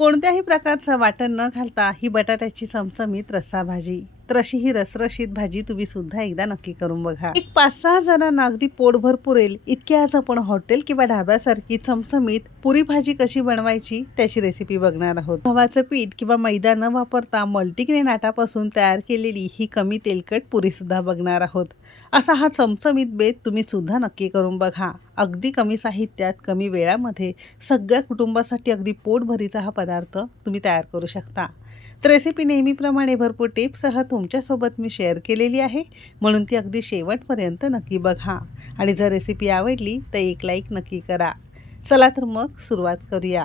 कोणत्याही प्रकारचं वाटण न घालता ही बटाट्याची चमचमीत रस्सा भाजी तर अशी ही रसरशीत भाजी तुम्ही सुद्धा एकदा नक्की करून बघा. एक पाच सहा जणांना अगदी पोटभर पुरेल इतकी आज आपण हॉटेल किंवा ढाब्यासारखी चमचमीत पुरी भाजी कशी बनवायची त्याची रेसिपी बघणार आहोत. गव्हाचं पीठ किंवा मैदा न वापरता मल्टीग्रेन आटापासून तयार केलेली ही कमी तेलकट पुरी सुद्धा बघणार आहोत. असा हा चमचमीत बेत तुम्ही सुद्धा नक्की करून बघा. अगदी कमी साहित्यात कमी वेळामध्ये सगळ्या कुटुंबासाठी अगदी पोटभरीचा हा पदार्थ तुम्ही तयार करू शकता. रेसिपी नेहमीप्रमाणे भरपूर टिप्ससह तुमच्यासोबत मी शेअर केलेली आहे. म्हणून ती अगदी शेवटपर्यंत नक्की बघा. आणि जर रेसिपी आवडली तर एक लाईक नक्की करा. चला तर मग सुरुवात करूया.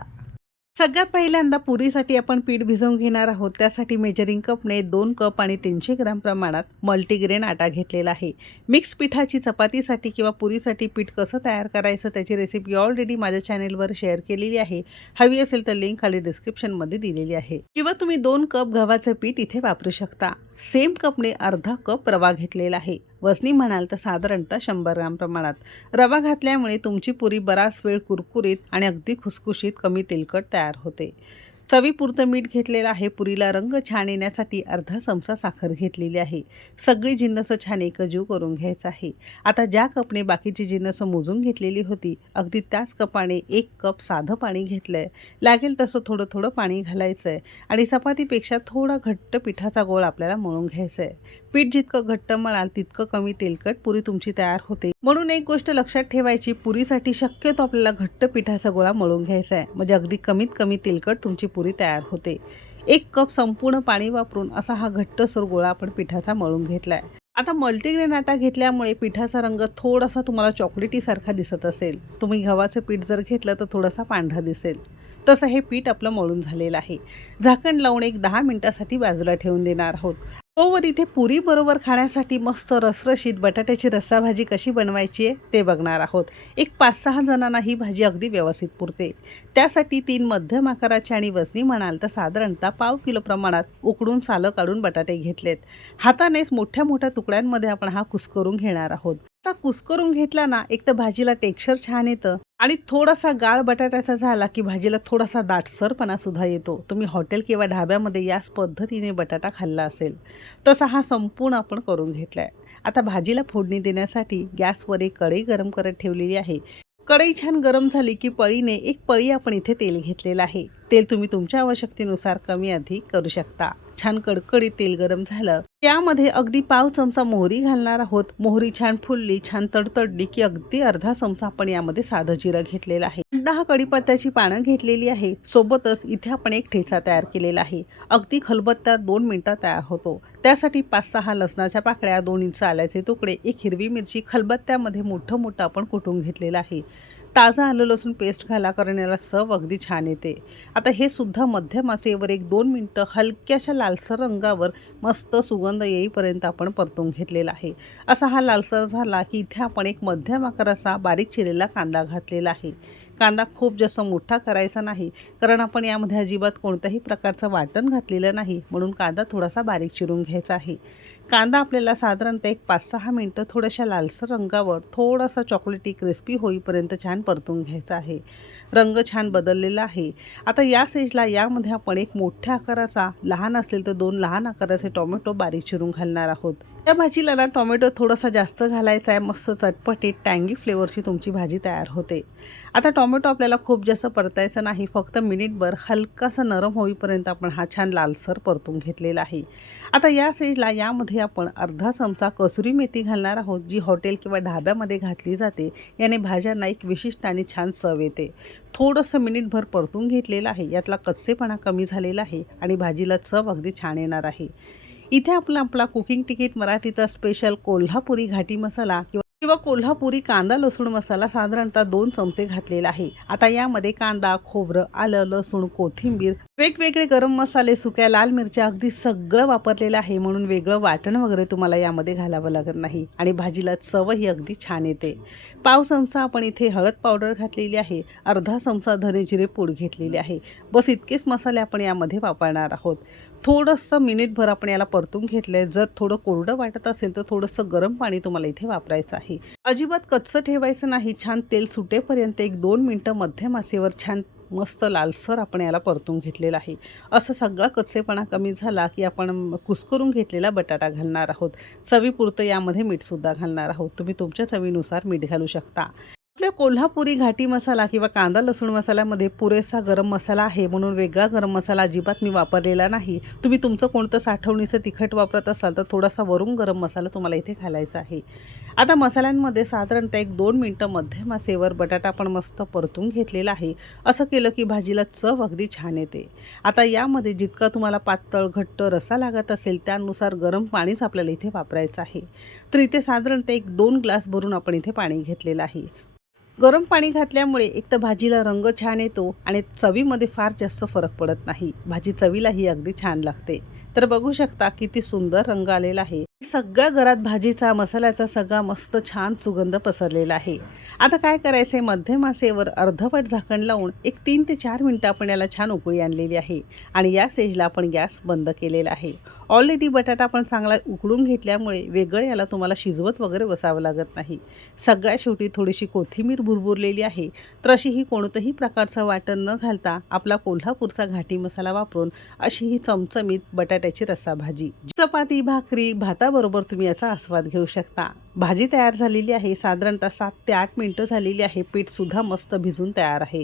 सगळ्यात पहिल्यांदा पुरीसाठी आपण पीठ भिजवून घेणार आहोत. त्यासाठी मेजरिंग कपने दोन कप आणि तीनशे ग्राम प्रमाणात मल्टीग्रेन आटा घेतलेला आहे. मिक्स पिठाची चपातीसाठी किंवा पुरीसाठी पीठ कसं तयार करायचं त्याची रेसिपी ऑलरेडी माझ्या चॅनेलवर शेअर केलेली आहे. हवी असेल तर लिंक खाली डिस्क्रिप्शनमध्ये दिलेली आहे. किंवा तुम्ही दोन कप गव्हाचं पीठ इथे वापरू शकता. सेम कपने अर्धा कप रवा घेतलेला आहे. वजनी म्हणाल तर साधारणतः शंभर ग्राम प्रमाणात. रवा घातल्यामुळे तुमची पुरी बराच वेळ कुरकुरीत आणि अगदी खुसखुशीत कमी तेलकट तयार होते. चवीपुरतं मीठ घेतलेलं आहे. पुरीला रंग छान येण्यासाठी अर्धा चमचा साखर घेतलेली आहे. सगळी जिन्नसं छान एकजीव करून घ्यायचं आहे. आता ज्या कपने बाकीची जिन्नसं मोजून घेतलेली होती अगदी त्याच कपाने एक कप साधं पाणी घेतलं आहे लागेल तसं थोडं थोडं पाणी घालायचं आहे आणि चपातीपेक्षा थोडा घट्ट पिठाचा गोळ आपल्याला मळून घ्यायचा आहे पीठ जितकं घट्ट मळाल तितकं कमी तेलकट पुरी तुमची तयार होते. म्हणून एक गोष्ट लक्षात ठेवायची पुरीसाठी शक्यतो आपल्याला घट्ट पिठाचा गोळा मळून घ्यायचा आहे. म्हणजे अगदी कमीत कमी तेलकट तुमची पुरी तयार होते. एक कप संपूर्ण पाणी वापरून असा हा घट्टसर गोळा आपण पिठाचा मळून घेतला आहे आता मल्टीग्रेन आटा घेतल्यामुळे पिठाचा रंग थोडासा तुम्हाला चॉकलेटीसारखा दिसत असेल. तुम्ही गव्हाचं पीठ जर घेतलं तर थोडासा पांढरा दिसेल. तसं हे पीठ आपलं मळून झालेलं आहे. झाकण लावून एक दहा मिनिटासाठी बाजूला ठेवून देणार आहोत. तोवर इथे पुरी बरोबर खाण्यासाठी मस्त रसरशीत बटाट्याची रस्सा भाजी कशी बनवायची आहे ते बघणार आहोत. एक पाच सहा जणांना ही भाजी अगदी व्यवस्थित पुरते. त्यासाठी तीन मध्यम आकाराची आणि वजनी म्हणाल तर साधारणतः पाव किलो प्रमाणात उकडून सालं काढून बटाटे घेतलेत. हातानेच मोठ्या मोठ्या तुकड्यांमध्ये आपण हा कुस्करून घेणार आहोत. नुसता कुस्करून घेतला ना एक तर भाजीला टेक्स्चर छान येतं आणि थोडासा गाळ बटाट्याचा झाला की भाजीला थोडासा दाटसरपणा सुद्धा येतो. तुम्ही हॉटेल किंवा ढाब्यामध्ये याच पद्धतीने बटाटा खाल्ला असेल तसा हा संपूर्ण आपण करून घेतला आहे आता भाजीला फोडणी देण्यासाठी गॅसवर एक कढई गरम करत ठेवलेली आहे. कढई छान गरम झाली की पळीने एक पळी आपण इथे तेल घेतलेलं आहे. तेल तुम्ही तुमच्या आवश्यकतेनुसार कमी अधिक करू शकता. छान कडकडीत तेल गरम झालं. त्यामध्ये अगदी पाव चमचा मोहरी घालणार आहोत. मोहरी छान फुलली छान तडतडली की अगदी अर्धा चमचा आपण यामध्ये साधं जिरं घेतलेलं आहे. दहा कडीपत्त्याची पानं घेतलेली आहे. सोबतच इथे आपण एक ठेचा तयार केलेला आहे. अगदी खलबत्त्यात दोन मिनिटात तयार होतो. त्यासाठी पाच सहा लसणाच्या पाकळ्या दोन इंच आल्याचे तुकडे एक हिरवी मिरची खलबत्त्यामध्ये मोठं मोठं आपण कुटून घेतलेलं आहे. ताजं आलं लसूण पेस्ट घाला कारण याला चव अगदी छान येते. आता हे सुद्धा मध्यम आचेवर एक दोन मिनटं हलक्याशा लालसर रंगावर मस्त सुगंध येईपर्यंत आपण परतून घेतलेला आहे. असा हा लालसर झाला की इथे आपण एक मध्यम आकाराचा बारीक चिरलेला कांदा घातलेला आहे. कांदा खूप जास्त मोठा करायचा नाही कारण आपण यामध्ये अजिबात कोणत्याही प्रकारचं वाटण घातलेलं नाही म्हणून कांदा थोडासा बारीक चिरून घ्यायचा आहे. कांदा आपल्याला साधारणतः एक पाच सहा मिनटं थोड्याशा लालसर रंगावर थोडासा चॉकलेटी क्रिस्पी होईपर्यंत छान परतून घ्यायचा आहे. रंग छान बदललेला आहे. आता या स्टेजला यामध्ये आपण एक मोठ्या आकाराचा लहान असेल तर दोन लहान आकाराचे टोमॅटो बारीक चिरून घालणार आहोत. या भाजीला ना टोमॅटो थोडासा जास्त घालायचा आहे. मस्त चटपटीत टँगी फ्लेवरची तुमची भाजी तयार होते. आता टोमॅटो आपल्याला खूप जास्त परतायचा नाही. फक्त मिनिटभर हलकासा नरम होईपर्यंत आपण हा छान लालसर परतून घेतलेला आहे. आता या स्टेजला यामध्ये आपण अर्धा चमचा कसुरी मेथी घालणार आहोत जी हॉटेल किंवा ढाब्यामध्ये घातली जाते. याने भाज्यांना एक विशिष्ट आणि छान चव येते. थोडंसं मिनिटभर परतून घेतलेलं आहे. यातला कच्चेपणा कमी झालेला आहे आणि भाजीला चव अगदी छान येणार आहे. इथे आपला आपला कुकिंग तिकीट मराठीचा स्पेशल कोल्हापुरी घाटी मसाला किंवा किंवा कोल्हापुरी कांदा लसूण मसाला साधारणतः दोन चमचे घातलेला आहे. आता यामध्ये कांदा खोबरं आलं लसूण कोथिंबीर वेगवेगळे गरम मसाले सुक्या लाल मिरच्या अगदी सगळं वापरलेलं आहे म्हणून वेगळं वाटण वगैरे तुम्हाला यामध्ये घालावं लागत नाही आणि भाजीला चवही अगदी छान येते. पाव चमचा आपण इथे हळद पावडर घातलेली आहे अर्धा चमचा धने जिरे पूड घेतलेली आहे. बस इतकेच मसाले आपण यामध्ये वापरणार आहोत. थोडंसं मिनिटभर आपण याला परतून घेतलं आहे जर थोडं कोरडं वाटत असेल तर थोडंसं गरम पाणी तुम्हाला इथे वापरायचं आहे. अजिबात कच्चं ठेवायचं नाही. छान तेल सुटेपर्यंत एक दोन मिनटं मध्यम आसेवर छान मस्त लालसर आपण याला परतून घेतलेला आहे. असं सगळा कच्चेपणा कमी झाला की आपण कुस्करून घेतलेला बटाटा घालणार आहोत. चवीपुरतं यामध्ये मीठसुद्धा घालणार आहोत. तुम्ही तुमच्या चवीनुसार मीठ घालू शकता. आपल्या कोल्हापुरी घाटी मसाला किंवा कांदा लसूण मसाल्यामध्ये पुरेसा गरम मसाला आहे म्हणून वेगळा गरम मसाला अजिबात मी वापरलेला नाही. तुम्ही तुमचं कोणतं साठवणीचं तिखट वापरत असाल तर थोडासा वरून गरम मसाला तुम्हाला इथे घालायचा आहे. आता मसाल्यांमध्ये साधारणतः एक दोन मिनटं मध्यम आसेवर बटाटा आपण मस्त परतून घेतलेला आहे. असं केलं की भाजीला चव अगदी छान येते. आता यामध्ये जितका तुम्हाला पातळ घट्ट रसा लागत असेल त्यानुसार गरम पाणीच आपल्याला इथे वापरायचं आहे. तर इथे साधारणतः एक दोन ग्लास भरून आपण इथे पाणी घेतलेलं आहे. गरम पाणी घातल्यामुळे एक तर भाजीला रंग छान येतो आणि चवीमध्ये फार जास्त फरक पडत नाही. भाजी चवीलाही अगदी छान लागते. तर बघू शकता किती सुंदर रंग आलेला आहे. सगळ्या घरात भाजीचा मसाल्याचा सगळा मस्त छान सुगंध पसरलेला आहे. आता काय करायचं आहे मध्यम आसेवर अर्धवट झाकण लावून एक तीन ते चार मिनटं आपण याला छान उकळी आणलेली आहे. आणि या स्टेजला आपण गॅस बंद केलेला आहे. ऑलरेडी बटाटा आपण चांगला उकडून घेतल्यामुळे वेगळं याला तुम्हाला शिजवत वगैरे बसावं लागत नाही. सगळ्या शेवटी थोडीशी कोथिंबीर भुरभुरलेली आहे. तर अशी ही कोणतंही प्रकारचं वाटण न घालता आपला कोल्हापूरचा घाटी मसाला वापरून अशी ही चमचमीत बटाट्याची रस्सा भाजी चपाती भाकरी भाताबरोबर तुम्ही याचा आस्वाद घेऊ शकता. भाजी तयार झालेली आहे. साधारणतः सात ते आठ मिनटं झालेली आहे. पीठसुद्धा मस्त भिजून तयार आहे.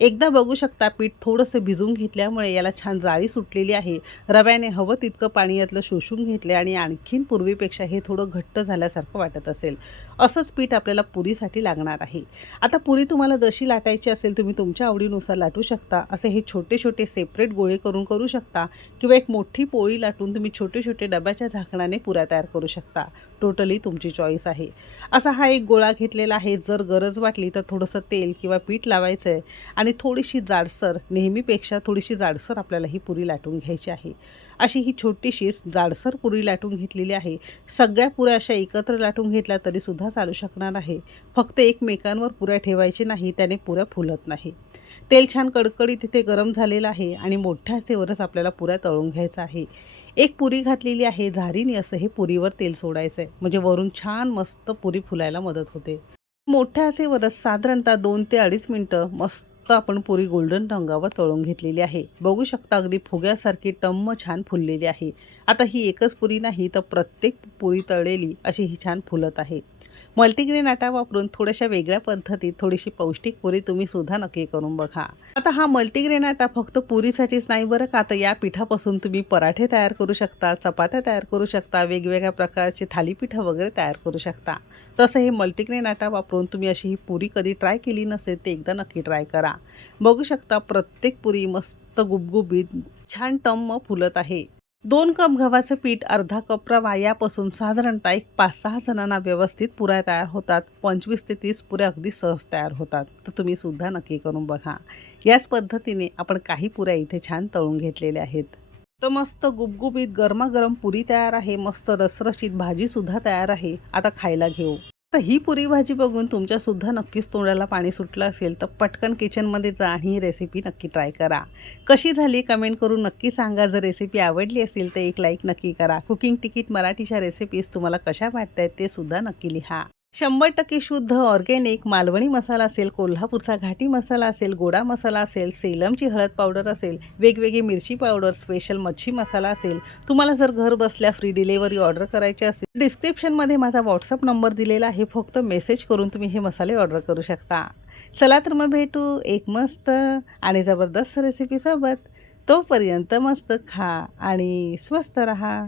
एकदा बघू शकता पीठ थोडंसं भिजून घेतल्यामुळे याला छान जाळी सुटलेली आहे. रव्याने हवं तितकं पाणी यातलं शोषून घेतले आणि आणखीन पूर्वीपेक्षा हे थोडं घट्ट झाल्यासारखं वाटत असेल. असंच पीठ आपल्याला पुरीसाठी लागणार आहे. आता पुरी तुम्हाला जशी लाटायची असेल तुम्ही तुमच्या आवडीनुसार लाटू शकता. असे हे छोटे छोटे सेपरेट गोळे करून करू शकता किंवा एक मोठी पोळी लाटून तुम्ही छोटे छोटे डब्याच्या झाकणाने पुऱ्या तयार करू शकता. टोटली तुमची चॉईस आहे. असा हा एक गोळा घेतलेला आहे. जर गरज वाटली तर थोडंसं तेल किंवा पीठ लावायचं आहे आणि आणि थोडीशी जाडसर नेहमीपेक्षा थोडीशी जाडसर आपल्याला ही पुरी लाटून घ्यायची आहे. अशी ही छोटीशी जाडसर पुरी लाटून घेतलेली आहे. सगळ्या पुऱ्या अशा एकत्र लाटून घेतल्या तरीसुद्धा चालू शकणार आहे. फक्त एकमेकांवर पुऱ्या ठेवायची नाही त्याने पुऱ्या फुलत नाही. तेल छान कडकडीत तिथे गरम झालेलं आहे आणि मोठ्या असेवरच आपल्याला पुऱ्या तळून घ्यायचं आहे. एक पुरी घातलेली आहे झारीने असं हे पुरीवर तेल सोडायचं आहे म्हणजे वरून छान मस्त पुरी फुलायला मदत होते. मोठ्या असेवरच साधारणतः दोन ते अडीच मिनटं मस्त फक्त आपण पुरी गोल्डन रंगावर तळून घेतलेली आहे. बघू शकता अगदी फुग्यासारखी टम्म छान फुललेली आहे. आता ही एकच पुरी नाही तर प्रत्येक पुरी तळलेली अशी ही छान फुलत आहे. मल्टीग्रेन आटा वापरून थोड्याशा वेगळ्या पद्धतीत थोडीशी पौष्टिक पुरी तुम्ही सुद्धा नक्की करून बघा. आता हा मल्टीग्रेन आटा फक्त पुरीसाठीच नाही बरं का? आता या पिठापासून तुम्ही पराठे तयार करू शकता चपात्या तयार करू शकता वेगवेगळ्या प्रकारची थालीपीठं वगैरे तयार करू शकता. तसं हे मल्टीग्रेन आटा वापरून तुम्ही अशी ही पुरी कधी ट्राय केली नसेल ते एकदा नक्की ट्राय करा. बघू शकता प्रत्येक पुरी मस्त गुबगुबीत छान टम्म फुलत आहे. दोन कप गव्हाचं पीठ अर्धा कप रवा यापासून साधारणतः एक पाच सहा जणांना व्यवस्थित पुऱ्या तयार होतात. पंचवीस ते तीस पुऱ्या अगदी सहज तयार होतात. तर तुम्ही सुद्धा नक्की करून बघा. याच पद्धतीने आपण काही पुऱ्या इथे छान तळून घेतलेल्या आहेत. तर मस्त गुबगुबीत गरमागरम पुरी तयार आहे. मस्त रसरशीत भाजीसुद्धा तयार आहे. आता खायला घेऊ. तर ही पुरी भाजी बघून तुमच्यासुद्धा नक्कीच तोंडाला पाणी सुटलं असेल तर पटकन किचनमध्ये जा आणि ही रेसिपी नक्की ट्राय करा. कशी झाली कमेंट करून नक्की सांगा. जर रेसिपी आवडली असेल तर एक लाईक नक्की करा. कुकिंग तिकीट मराठीच्या रेसिपीज तुम्हाला कशा वाटत आहेत ते सुद्धा नक्की लिहा. शंभर टक्के शुद्ध ऑर्गेनिक मालवणी मसाला असेल कोल्हापूरचा घाटी मसाला असेल गोडा मसाला असेल सेलमची हळद पावडर असेल वेगवेगळी मिरची पावडर स्पेशल मच्छी मसाला असेल तुम्हाला जर घर बसल्या फ्री डिलेवरी ऑर्डर करायची असेल डिस्क्रिप्शनमध्ये माझा व्हॉट्सअप नंबर दिलेला आहे. फक्त मेसेज करून तुम्ही हे मसाले ऑर्डर करू शकता. चला तर मग भेटू एक मस्त आणि जबरदस्त रेसिपीसोबत तोपर्यंत मस्त खा आणि स्वस्त रहा.